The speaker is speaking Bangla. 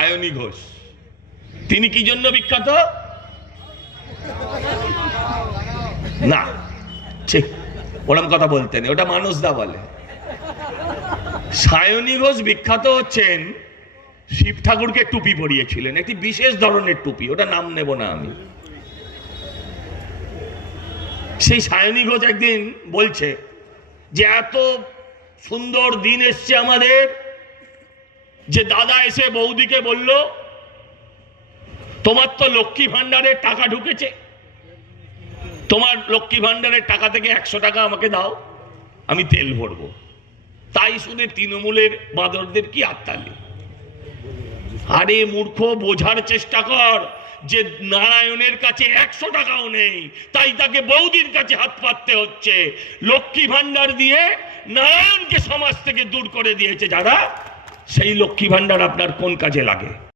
সায়নী ঘোষ। তিনি কি জন্য বিখ্যাত? না, ঠিক ওরম কথা বলতেন, ওটা মানুষদা বলে। সায়নী ঘোষ বিখ্যাত হচ্ছেন শিব ঠাকুরকে টুপি পরিয়েছিলেন, একটি বিশেষ ধরনের টুপি, ওটা নাম নেব না আমি। সেই সায়নী ঘোষ একদিন বলছে যে এত সুন্দর দিন এসছে আমাদের, যে দাদা এসে বৌদিকে বলল তোমার তো লক্ষ্মী ভান্ডারের টাকা ঢুকেছে, তোমার লক্ষ্মী ভান্ডারের টাকা থেকে 100 টাকা আমাকে দাও, আমি তেল ভরবো। তাই শুনে তৃণমূলের বাঁদরদের কি আত্মালি। আরে মূর্খ, বোঝার চেষ্টা কর যে নারায়ণের কাছে 100 টাকাও নেই, তাই তাকে বৌদির কাছে হাত পাততে হচ্ছে। লক্ষ্মী ভান্ডার দিয়ে নারায়ণকে সমাজ থেকে দূর করে দিয়েছে যারা, সেই লক্ষ্মী ভান্ডার আপনার কোন কাজে লাগে?